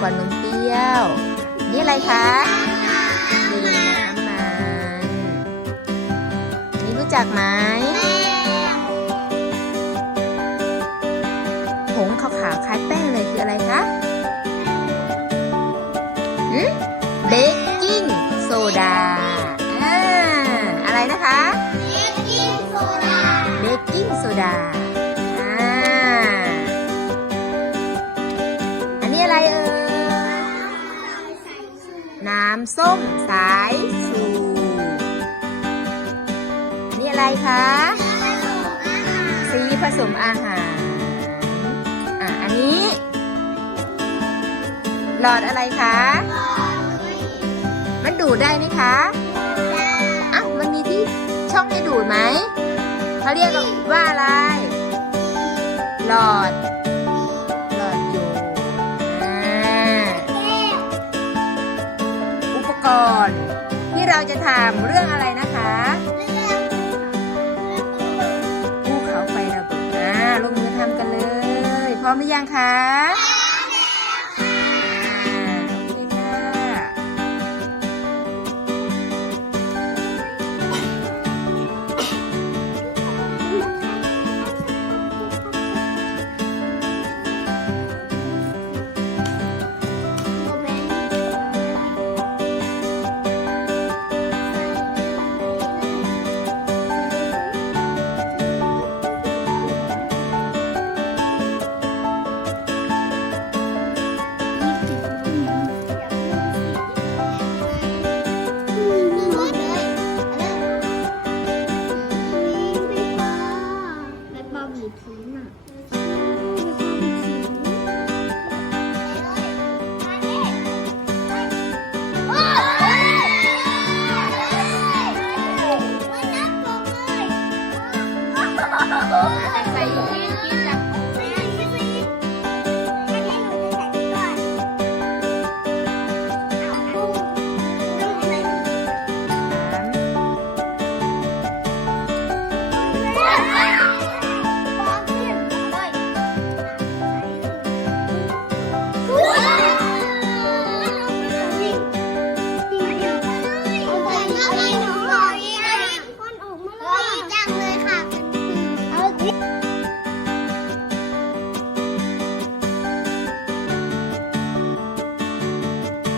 กว่านมเปรี้ยว นี่อะไรคะดินน้ำมัน นี่รู้จักไหมผงขาวๆคล้ายแป้งเลยคืออะไรคะหืมเบกกิ้งโซดาอ่าอะไรนะคะ เบกกิ้งโซดาอ่า น้ำส้มสายชูนนี้อะไรคะ สีผสมอาหาร อะ อันนี้ หลอดอะไรคะ มันดูดได้ไหมคะอะมันมีที่ช่องให้ดูดไหม เขาเรียกว่าอะไร หลอด กรณ์ที่เราจะทำเรื่องอะไรนะคะภูเขาไฟระเบิดอ่าลงมือทำกันเลย พร้อมหรือยังคะ Thank.